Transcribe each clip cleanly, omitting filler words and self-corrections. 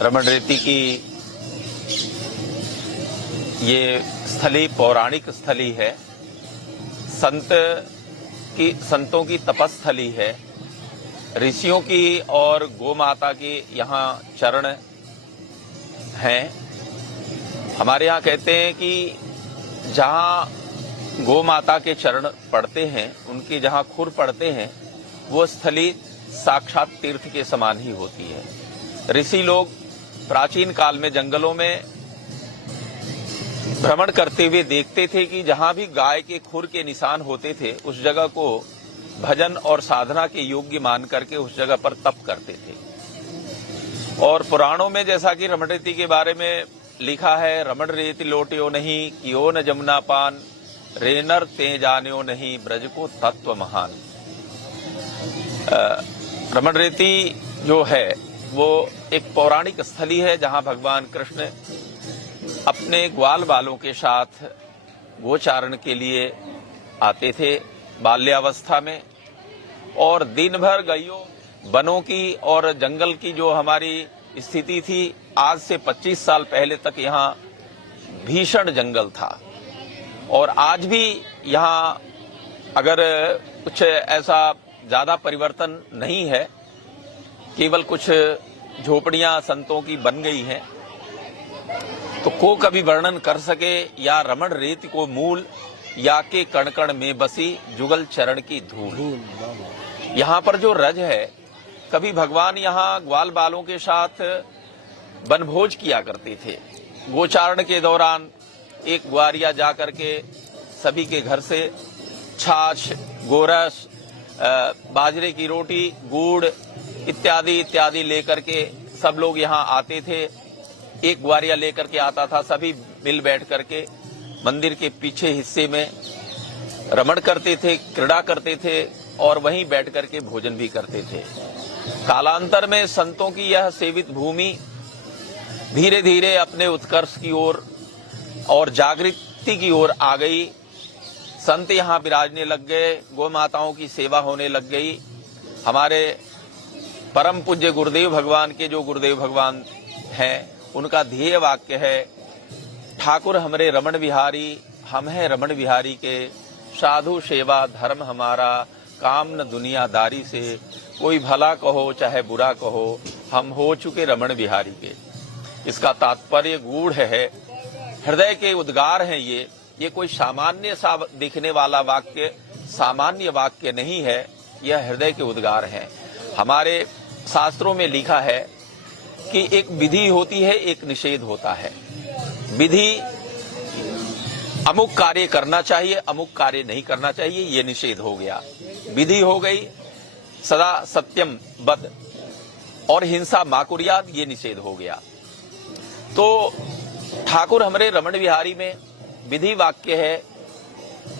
रमण रेती की ये स्थली पौराणिक स्थली है, संतों की तपस्थली है, ऋषियों की और गौ माता की यहाँ चरण हैं। हमारे यहाँ कहते हैं कि जहाँ गौ माता के चरण पड़ते हैं, उनके जहाँ खुर पड़ते हैं, वो स्थली साक्षात तीर्थ के समान ही होती है। ऋषि लोग प्राचीन काल में जंगलों में भ्रमण करते हुए देखते थे कि जहां भी गाय के खुर के निशान होते थे, उस जगह को भजन और साधना के योग्य मान करके उस जगह पर तप करते थे। और पुराणों में जैसा कि रमण रेती के बारे में लिखा है, रमण रेति लोट्यो नहीं, कियो न जमुना पान, रेनर ते जान्यो नहीं, ब्रज को तत्व महान। रमण रेती जो है वो एक पौराणिक स्थली है जहां भगवान कृष्ण अपने ग्वाल बालों के साथ गोचारण के लिए आते थे बाल्यावस्था में, और दिन भर गइयों वनों की और जंगल की जो हमारी स्थिति थी, आज से 25 साल पहले तक यहाँ भीषण जंगल था। और आज भी यहाँ अगर कुछ ऐसा ज्यादा परिवर्तन नहीं है, केवल कुछ झोपड़ियां संतों की बन गई हैं, तो को कभी वर्णन कर सके या रमण रेत को मूल, या के कण कण में बसी जुगल चरण की धूल। यहाँ पर जो रज है, कभी भगवान यहाँ ग्वाल बालों के साथ वनभोज किया करते थे। गोचारण के दौरान एक ग्वारिया जाकर के सभी के घर से छाछ, गोरस, बाजरे की रोटी, गुड़ इत्यादि इत्यादि लेकर के सब लोग यहाँ आते थे। एक ग्वारिया लेकर के आता था, सभी मिल बैठ करके मंदिर के पीछे हिस्से में रमण करते थे, क्रीड़ा करते थे और वहीं बैठ करके भोजन भी करते थे। कालांतर में संतों की यह सेवित भूमि धीरे धीरे अपने उत्कर्ष की ओर और जागृति की ओर आ गई। संत यहाँ विराजने लग गए, गौ माताओं की सेवा होने लग गई। हमारे परम पूज्य गुरुदेव भगवान के जो गुरुदेव भगवान हैं, उनका ध्येय वाक्य है, ठाकुर हमरे रमण बिहारी, हम हैं रमण बिहारी के, साधु सेवा धर्म हमारा, काम न दुनियादारी से, कोई भला कहो चाहे बुरा कहो, हम हो चुके रमण बिहारी के। इसका तात्पर्य गूढ़ है, हृदय के उद्गार हैं ये कोई सामान्य सा दिखने वाला वाक्य, सामान्य वाक्य नहीं है, यह हृदय के उद्गार हैं। हमारे शास्त्रों में लिखा है कि एक विधि होती है, एक निषेध होता है। विधि अमुक कार्य करना चाहिए, अमुक कार्य नहीं करना चाहिए, ये निषेध हो गया। विधि हो गई सदा सत्यम वद और हिंसा मा कुर्याद, ये निषेध हो गया। तो ठाकुर हमरे रमण बिहारी में विधि वाक्य है,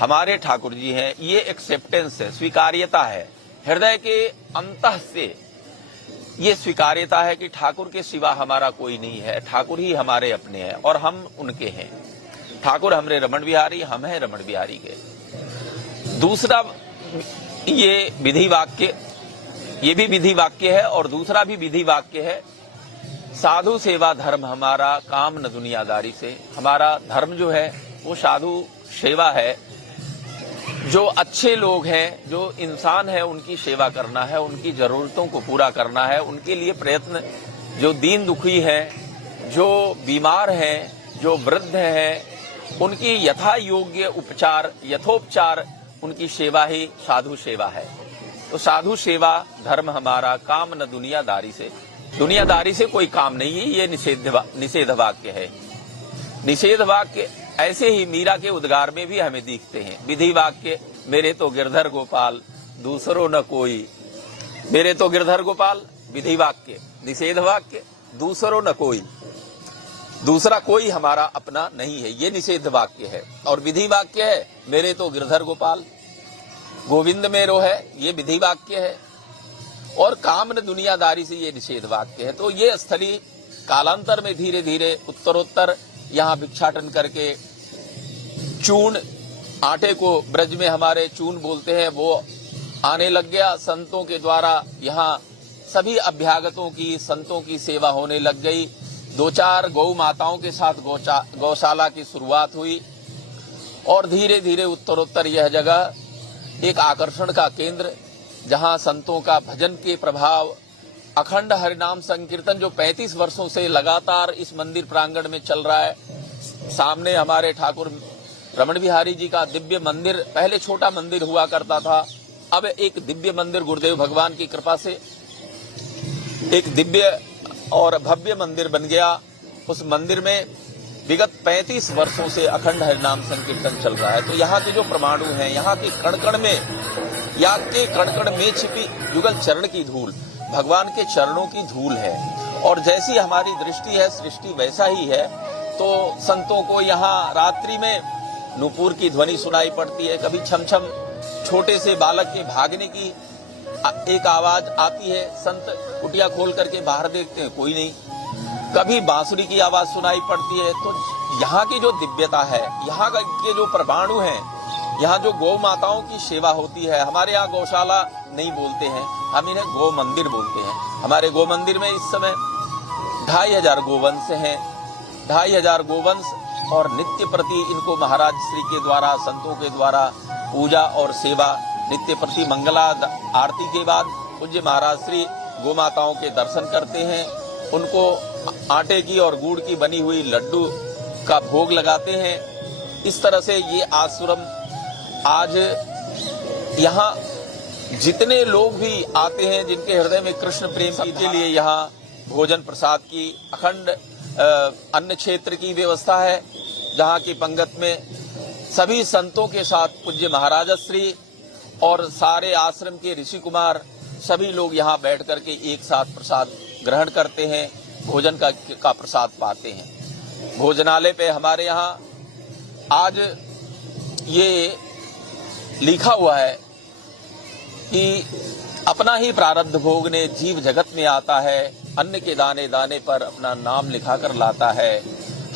हमारे ठाकुर जी हैं, ये एक्सेप्टेंस है, स्वीकार्यता है। हृदय के अंतः से ये स्वीकार्यता है कि ठाकुर के सिवा हमारा कोई नहीं है, ठाकुर ही हमारे अपने हैं और हम उनके हैं। ठाकुर हमरे रमण बिहारी, हम हैं रमण बिहारी के। दूसरा ये विधि वाक्य, ये भी विधि वाक्य है, और दूसरा भी विधि वाक्य है, साधु सेवा धर्म हमारा, काम न दुनियादारी से। हमारा धर्म जो है वो साधु सेवा है। जो अच्छे लोग हैं, जो इंसान है, उनकी सेवा करना है, उनकी जरूरतों को पूरा करना है, उनके लिए प्रयत्न, जो दीन दुखी हैं, जो बीमार हैं, जो वृद्ध हैं, उनकी यथा योग्य उपचार, यथोपचार उनकी सेवा ही साधु सेवा है। तो साधु सेवा धर्म हमारा, काम न दुनियादारी से। दुनियादारी से कोई काम नहीं है, ये निषेध वाक्य है। निषेध वाक्य ऐसे ही मीरा के उद्गार में भी हमें दिखते हैं। विधि वाक्य, मेरे तो गिरधर गोपाल दूसरो न कोई, मेरे तो गिरधर गोपाल विधि वाक्य। निषेध वाक्य, दूसरो न कोई, दूसरा कोई हमारा अपना नहीं है, ये निषेध वाक्य है। और विधि वाक्य है, मेरे तो गिरधर गोपाल गोविंद मेरो है, ये विधि वाक्य है। और काम न दुनियादारी से, ये निषेध वाक्य है। तो ये स्थली कालांतर में धीरे धीरे उत्तरोत्तर यहाँ भिक्षाटन करके चून, आटे को ब्रज में हमारे चून बोलते हैं, वो आने लग गया। संतों के द्वारा यहाँ सभी अभ्यागतों की, संतों की सेवा होने लग गई। 2-4 गौ माताओं के साथ गौशाला की शुरुआत हुई और धीरे धीरे उत्तरोत्तर यह जगह एक आकर्षण का केंद्र, जहां संतों का भजन के प्रभाव, अखंड हरिनाम संकीर्तन जो 35 वर्षों से लगातार इस मंदिर प्रांगण में चल रहा है। सामने हमारे ठाकुर रमण बिहारी जी का दिव्य मंदिर, पहले छोटा मंदिर हुआ करता था, अब एक दिव्य मंदिर गुरुदेव भगवान की कृपा से एक दिव्य और भव्य मंदिर बन गया। उस मंदिर में विगत 35 वर्षों से अखंड हरिनाम संकीर्तन चल रहा है। तो यहाँ के जो परमाणु हैं, यहाँ के कण-कण में, या के कण-कण में छिपी युगल चरण की धूल भगवान के चरणों की धूल है। और जैसी हमारी दृष्टि है, सृष्टि वैसा ही है। तो संतों को यहाँ रात्रि में नूपुर की ध्वनि सुनाई पड़ती है, कभी छम-छम छोटे से बालक के भागने की एक आवाज आती है। संत कुटिया खोल करके बाहर देखते हैं, कोई नहीं। कभी बांसुरी की आवाज सुनाई पड़ती है। तो यहाँ की जो दिव्यता है, यहाँ के जो परमाणु हैं, यहाँ जो गौ माताओं की सेवा होती है। हमारे यहाँ गौशाला नहीं बोलते हैं, हम इन्हें गौ मंदिर बोलते हैं। हमारे गौ मंदिर में इस समय 2500 गोवंश हैं, 2500 गोवंश, और नित्य प्रति इनको महाराज श्री के द्वारा, संतों के द्वारा पूजा और सेवा नित्य प्रति मंगला आरती के बाद पूज्य महाराज श्री गौ माताओं के दर्शन करते हैं। उनको आटे की और गुड़ की बनी हुई लड्डू का भोग लगाते हैं। इस तरह से ये आश्रम आज यहाँ जितने लोग भी आते हैं, जिनके हृदय में कृष्ण प्रेम के लिए यहाँ भोजन प्रसाद की अखंड अन्न क्षेत्र की व्यवस्था है, जहाँ की पंगत में सभी संतों के साथ पूज्य महाराज श्री और सारे आश्रम के ऋषि कुमार सभी लोग यहाँ बैठ करके एक साथ प्रसाद ग्रहण करते हैं, भोजन का प्रसाद पाते हैं। भोजनालय पे हमारे यहाँ आज ये लिखा हुआ है कि अपना ही प्रारब्ध भोगने जीव जगत में आता है, अन्न के दाने दाने पर अपना नाम लिखा कर लाता है।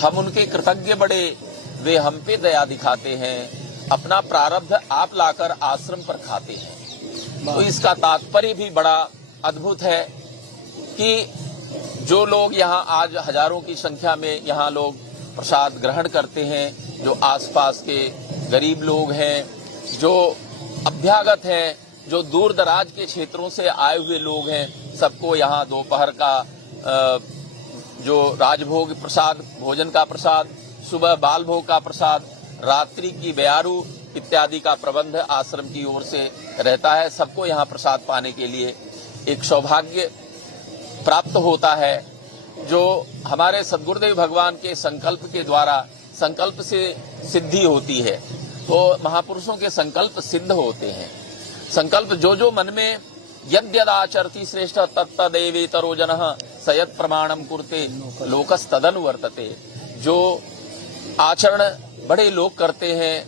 हम उनके कृतज्ञ बड़े, वे हम पे दया दिखाते हैं, अपना प्रारब्ध आप लाकर आश्रम पर खाते हैं। तो इसका तात्पर्य भी बड़ा अद्भुत है कि जो लोग यहाँ आज हजारों की संख्या में यहाँ लोग प्रसाद ग्रहण करते हैं, जो आसपास के गरीब लोग हैं, जो अभ्यागत हैं, जो दूर दराज के क्षेत्रों से आए हुए लोग हैं, सबको यहाँ दोपहर का जो राजभोग प्रसाद, भोजन का प्रसाद, सुबह बाल भोग का प्रसाद, रात्रि की बयारू इत्यादि का प्रबंध आश्रम की ओर से रहता है। सबको यहाँ प्रसाद पाने के लिए एक सौभाग्य प्राप्त होता है, जो हमारे सद्गुरुदेव भगवान के संकल्प के द्वारा संकल्प से सिद्धि होती है। तो महापुरुषों के संकल्प सिद्ध होते हैं। संकल्प जो मन में यद्यदाचरति श्रेष्ठ तत्तदेवेतरो जनः सयत् प्रमाणम कुरुते लोकस्तदनुवर्तते। जो आचरण बड़े लोग करते हैं,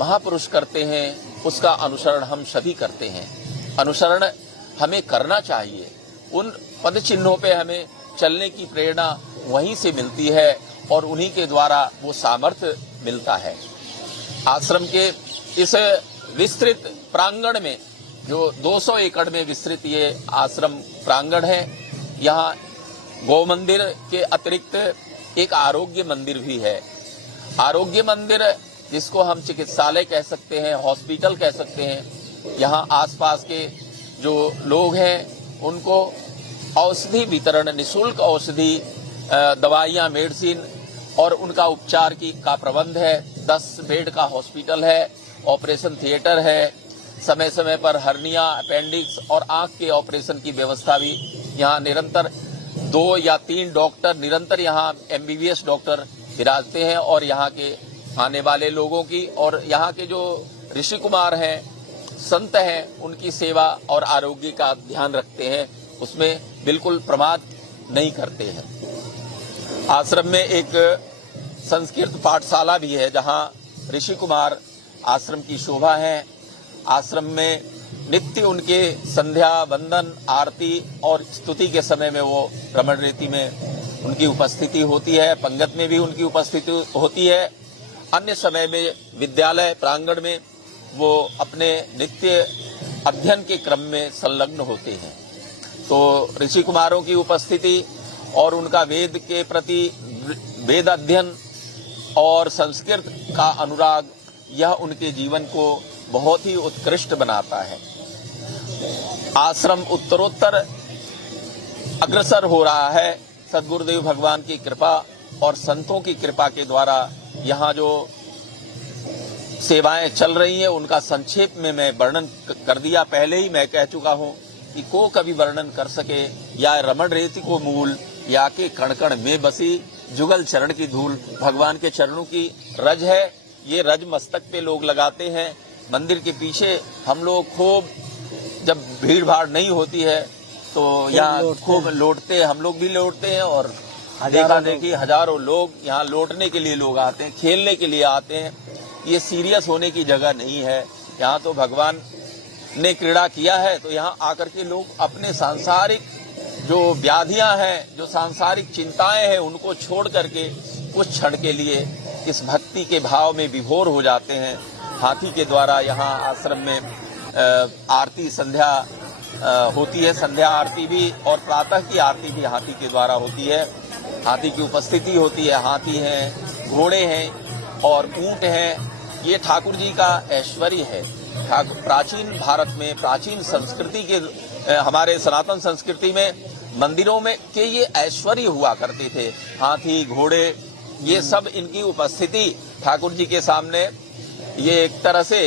महापुरुष करते हैं, उसका अनुसरण हम सभी करते हैं। अनुसरण हमें करना चाहिए। उन पद चिन्हों पे हमें चलने की प्रेरणा वहीं से मिलती है और उन्हीं के द्वारा वो सामर्थ्य मिलता है। आश्रम के इस विस्तृत प्रांगण में, जो 200 एकड़ में विस्तृत ये आश्रम प्रांगण है, यहाँ गौ मंदिर के अतिरिक्त एक आरोग्य मंदिर भी है। आरोग्य मंदिर जिसको हम चिकित्सालय कह सकते हैं, हॉस्पिटल कह सकते हैं। यहाँ आसपास के जो लोग हैं उनको औषधि वितरण, निःशुल्क औषधि, दवाइयाँ, मेडिसिन और उनका उपचार का प्रबंध है। 10 बेड का हॉस्पिटल है, ऑपरेशन थिएटर है, समय समय पर हर्निया, अपेंडिक्स और आंख के ऑपरेशन की व्यवस्था भी यहाँ निरंतर 2 या 3 डॉक्टर निरंतर यहाँ MBBS डॉक्टर विराजते हैं और यहाँ के आने वाले लोगों की और यहाँ के जो ऋषि कुमार हैं, संत हैं, उनकी सेवा और आरोग्य का ध्यान रखते हैं। उसमें बिल्कुल प्रमाद नहीं करते हैं। आश्रम में एक संस्कृत पाठशाला भी है, जहाँ ऋषि कुमार आश्रम की शोभा है। आश्रम में नित्य उनके संध्या वंदन, आरती और स्तुति के समय में वो रमण रीति में उनकी उपस्थिति होती है, पंगत में भी उनकी उपस्थिति होती है। अन्य समय में विद्यालय प्रांगण में वो अपने नित्य अध्ययन के क्रम में संलग्न होते हैं। तो ऋषि कुमारों की उपस्थिति और उनका वेद के प्रति वेद अध्ययन और संस्कृत का अनुराग, यह उनके जीवन को बहुत ही उत्कृष्ट बनाता है। आश्रम उत्तरोत्तर अग्रसर हो रहा है। सद्गुरुदेव भगवान की कृपा और संतों की कृपा के द्वारा यहाँ जो सेवाएं चल रही हैं उनका संक्षेप में मैं वर्णन कर दिया। पहले ही मैं कह चुका हूँ कि को कभी वर्णन कर सके, या रमण रेति को मूल, या के कण कण में बसी जुगल चरण की धूल। भगवान के चरणों की रज है, ये रज मस्तक पे लोग लगाते हैं। मंदिर के पीछे हम लोग खूब, जब भीड़ भाड़ नहीं होती है तो यहाँ खूब लौटते, हम लोग भी लौटते हैं, और देखा देखी हजारों लोग यहाँ लौटने के लिए लोग आते हैं, खेलने के लिए आते हैं। ये सीरियस होने की जगह नहीं है। यहाँ तो भगवान ने क्रीड़ा किया है, तो यहाँ आकर के लोग अपने सांसारिक जो व्याधियां हैं, जो सांसारिक चिंताएं हैं, उनको छोड़ करके कुछ क्षण के लिए इस भक्ति के भाव में विभोर हो जाते हैं। हाथी के द्वारा यहाँ आश्रम में आरती संध्या होती है, संध्या आरती भी और प्रातः की आरती भी हाथी के द्वारा होती है। हाथी की उपस्थिति होती है। हाथी हैं, घोड़े हैं और ऊंट हैं। ये ठाकुर जी का ऐश्वर्य है। प्राचीन भारत में, प्राचीन संस्कृति के, हमारे सनातन संस्कृति में मंदिरों में के ये ऐश्वर्य हुआ करते थे। हाथी, घोड़े, ये सब इनकी उपस्थिति ठाकुर जी के सामने, ये एक तरह से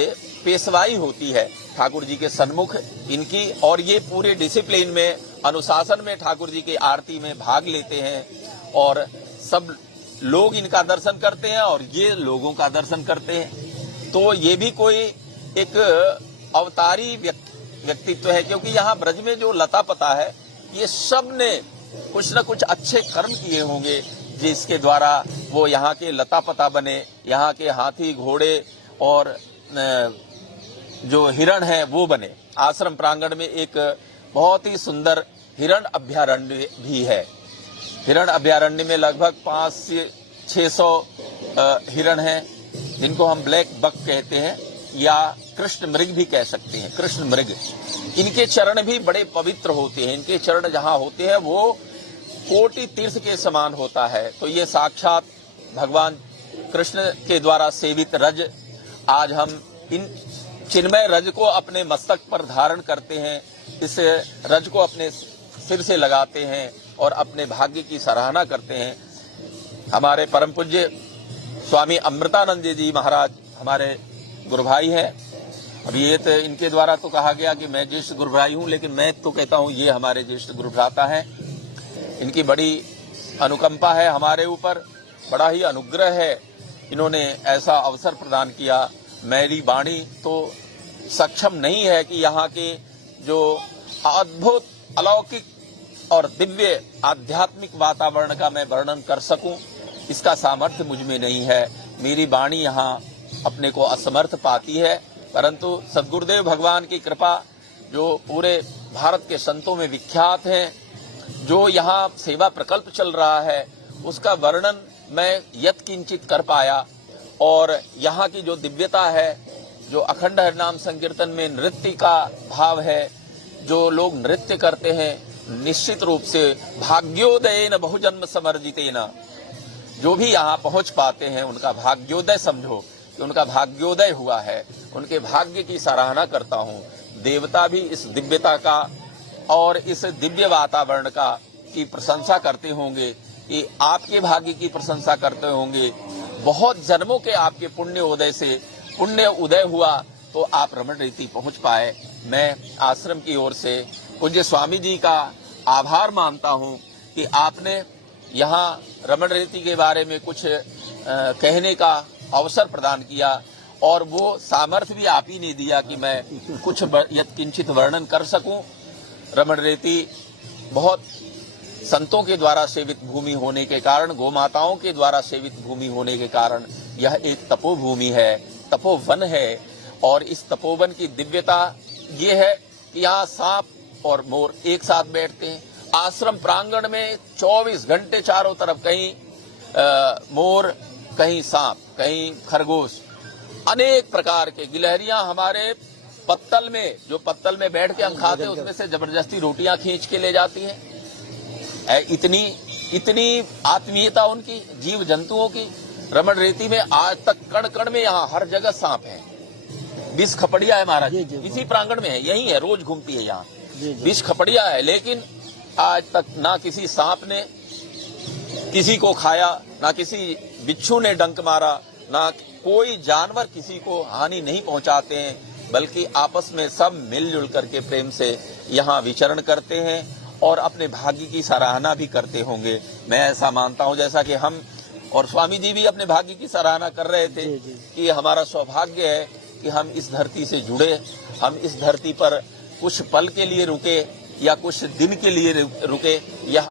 पेशवाई होती है ठाकुर जी के सन्मुख इनकी। और ये पूरे डिसिप्लिन में, अनुशासन में ठाकुर जी की आरती में भाग लेते हैं, और सब लोग इनका दर्शन करते हैं और ये लोगों का दर्शन करते हैं। तो ये भी कोई एक अवतारी व्यक्तित्व है, क्योंकि यहाँ ब्रज में जो लता पता है, ये सब ने कुछ न कुछ अच्छे कर्म किए होंगे जिसके द्वारा वो यहाँ के लता पता बने। यहाँ के हाथी, घोड़े और जो हिरण है वो बने। आश्रम प्रांगण में एक बहुत ही सुंदर हिरण अभ्यारण्य भी है। हिरण अभ्यारण्य में लगभग 500 से 600 हिरण हैं, जिनको हम ब्लैक बक कहते हैं या कृष्ण मृग भी कह सकते हैं। कृष्ण मृग, इनके चरण भी बड़े पवित्र होते हैं। इनके चरण जहाँ होते हैं वो कोटि तीर्थ के समान होता है। तो ये साक्षात भगवान कृष्ण के द्वारा सेवित रज, आज हम इन चिन्मय रज को अपने मस्तक पर धारण करते हैं। इस रज को अपने सिर से लगाते हैं और अपने भाग्य की सराहना करते हैं। हमारे परम पूज्य स्वामी अमृतानंद जी महाराज हमारे गुरु भाई हैं। अब ये तो इनके द्वारा तो कहा गया कि मैं ज्येष्ठ गुरु भाई हूँ, लेकिन मैं तो कहता हूँ ये हमारे ज्येष्ठ गुरु भ्राता हैं। इनकी बड़ी अनुकंपा है हमारे ऊपर, बड़ा ही अनुग्रह है। इन्होंने ऐसा अवसर प्रदान किया। मेरी वाणी तो सक्षम नहीं है कि यहाँ के जो अद्भुत, अलौकिक और दिव्य आध्यात्मिक वातावरण का मैं वर्णन कर सकूं, इसका सामर्थ्य मुझ में नहीं है। मेरी वाणी यहाँ अपने को असमर्थ पाती है, परंतु सद्गुरुदेव भगवान की कृपा जो पूरे भारत के संतों में विख्यात है, जो यहाँ सेवा प्रकल्प चल रहा है, उसका वर्णन मैं यत्किंचित कर पाया। और यहाँ की जो दिव्यता है, जो अखंड हरिनाम संकीर्तन में नृत्य का भाव है, जो लोग नृत्य करते हैं, निश्चित रूप से भाग्योदयेन बहुजन्म समर्जितेन, जो भी यहाँ पहुँच पाते हैं उनका भाग्योदय समझो कि उनका भाग्योदय हुआ है। उनके भाग्य की सराहना करता हूँ। देवता भी इस दिव्यता का और इस दिव्य वातावरण का की प्रशंसा करते होंगे, कि आपके भाग्य की प्रशंसा करते होंगे। बहुत जन्मों के आपके पुण्य उदय से पुण्य उदय हुआ तो आप रमण रीति पहुंच पाए। मैं आश्रम की ओर से पूज्य स्वामी जी का आभार मानता हूं कि आपने यहाँ रमण रीति के बारे में कुछ कहने का अवसर प्रदान किया, और वो सामर्थ्य भी आप ही ने दिया कि मैं कुछ यत्किंचित वर्णन कर सकूं। रमण रीति बहुत संतों के द्वारा सेवित भूमि होने के कारण, गोमाताओं के द्वारा सेवित भूमि होने के कारण यह एक तपोभूमि है, तपोवन है। और इस तपोवन की दिव्यता ये है कि यहाँ सांप और मोर एक साथ बैठते हैं। आश्रम प्रांगण में 24 घंटे चारों तरफ कहीं मोर, कहीं सांप, कहीं खरगोश, अनेक प्रकार के गिलहरियां हमारे पत्तल में बैठ के हम खाते हैं उसमें से जबरदस्ती रोटियां खींच के ले जाती हैं। इतनी आत्मीयता उनकी, जीव जंतुओं की। रमण रेती में आज तक कण कण में यहाँ हर जगह सांप है। विष खपड़िया है महाराज, इसी प्रांगण में है, यही है, रोज घूमती है यहाँ। विष खपड़िया है, लेकिन आज तक ना किसी सांप ने किसी को खाया, ना किसी बिच्छू ने डंक मारा, ना कोई जानवर किसी को हानि नहीं पहुंचाते हैं, बल्कि आपस में सब मिलजुल करके प्रेम से यहाँ विचरण करते हैं और अपने भाग्य की सराहना भी करते होंगे। मैं ऐसा मानता हूँ, जैसा कि हम और स्वामी जी भी अपने भाग्य की सराहना कर रहे थे कि हमारा सौभाग्य है कि हम इस धरती से जुड़े, हम इस धरती पर कुछ पल के लिए रुके या कुछ दिन के लिए रुके। यह